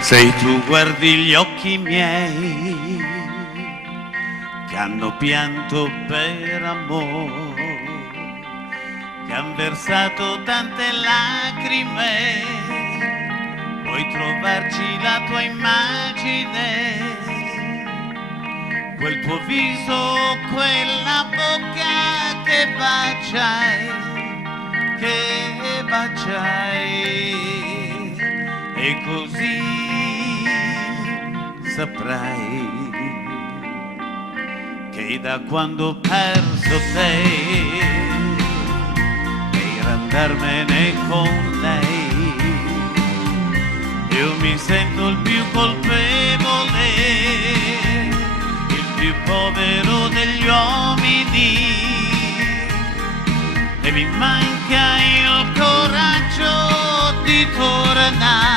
Se tu guardi gli occhi miei che hanno pianto per amore, che han versato tante lacrime, puoi trovarci la tua immagine, quel tuo viso, quella bocca che baciai, e così saprai che da quando ho perso te per andarmene con lei io mi sento il più colpevole, il più povero degli uomini, e mi manca il coraggio di tornare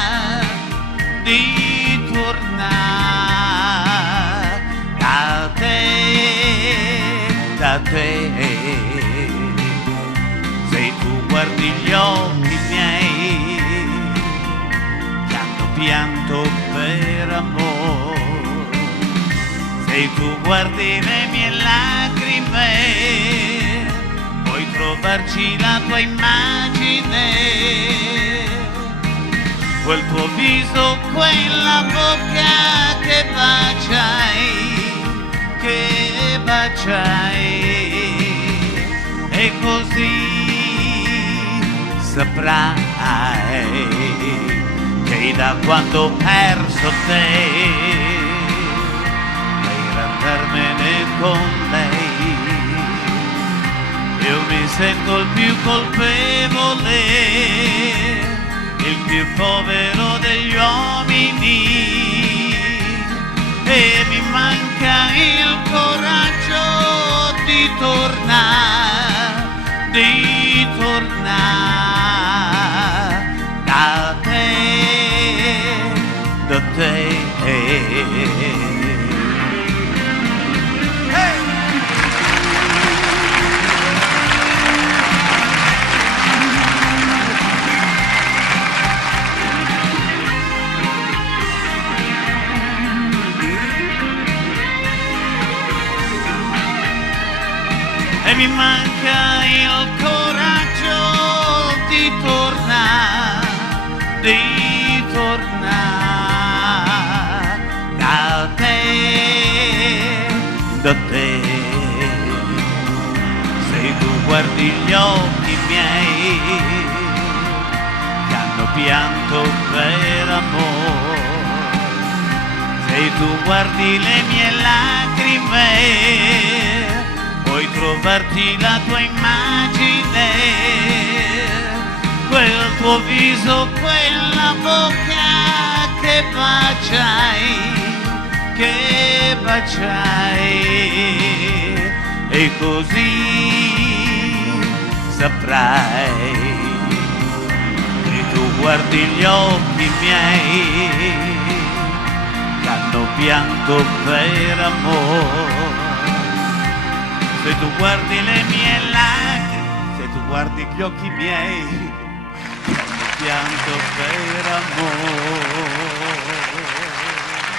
da te. Se tu guardi gli occhi miei che hanno pianto per amore, se tu guardi le mie lacrime, puoi trovarci la tua immagine, quel tuo viso, quella bocca che baciai, e così saprai che da quando ho perso te per andarmene con lei io mi sento il più colpevole, il più povero degli uomini, e mi manca il coraggio di tornare da te. E mi manca il coraggio di tornare da te. Se tu guardi gli occhi miei che hanno pianto per amore, se tu guardi le mie lacrime, puoi trovarti la tua immagine, quel tuo viso, quella bocca che baciai, e così saprai che tu guardi gli occhi miei che hanno pianto per amore. Se tu guardi le mie lacrime, se tu guardi gli occhi miei, pianto per amore.